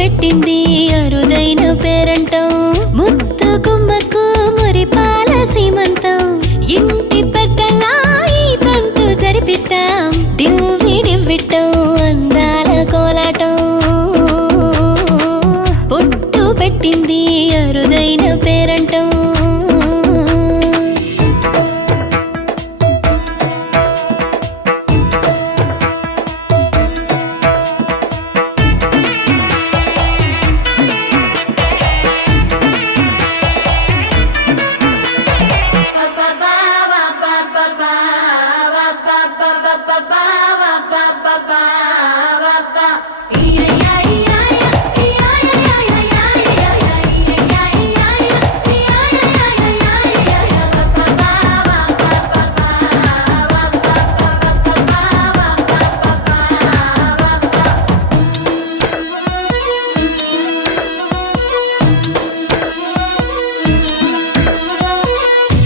పెట్టింది అరుదైన పేరంటం ముత్తు గుమ్మకు మురిపాల సీమంతం ఇంటి పెద్దలా ఈ తంతు జరిపిద్దాం డివ్వి డివ్విట్టం అందాల కోలాటం పొట్టు పెట్టింది అరుదైన పేరంటం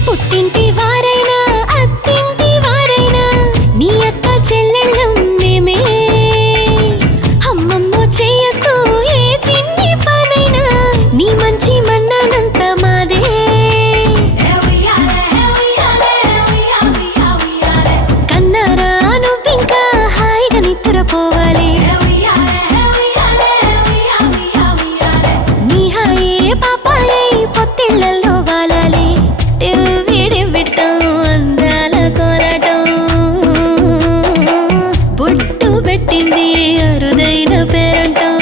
పుట్టింటి వారైనా అత్తింటి వారైనా నీ అక్క చెల్లెళ్ళం మేమే అమ్మమ్మో చెయ్యతో ఏ చిన్ని పనైనా నీ మంచి మన్నానంత మాదే కన్నారా నువ్వింకా హాయిగా నిద్రపోవాలి నీ హాయే పాపాయే పొత్తిళ్లలో వాలాలి పొట్టు పెట్టింది అరుదైన పేరంటం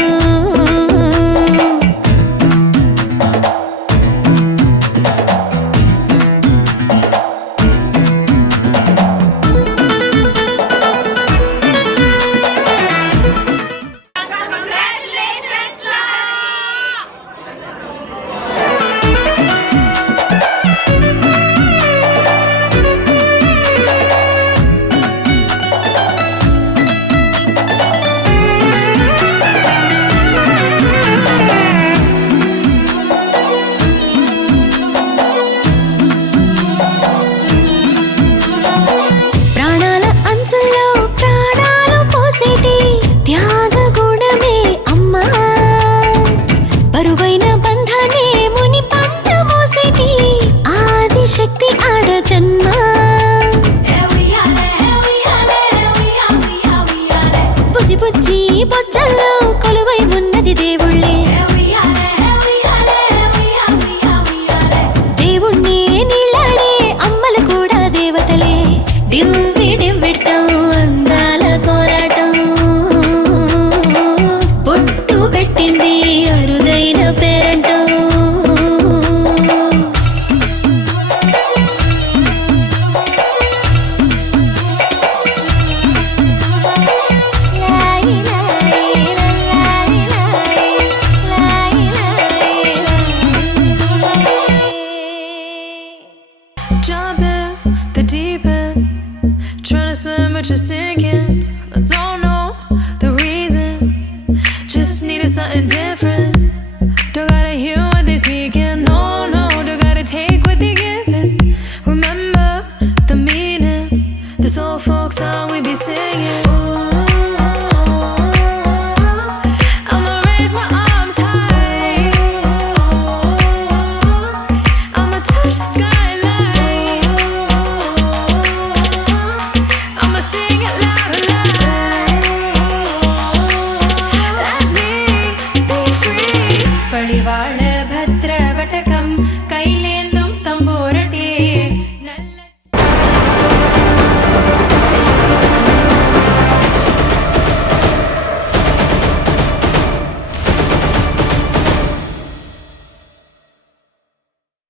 శక్తి ఆడ జన్మ బుజ్జి బుజ్జి బొజ్జల్లో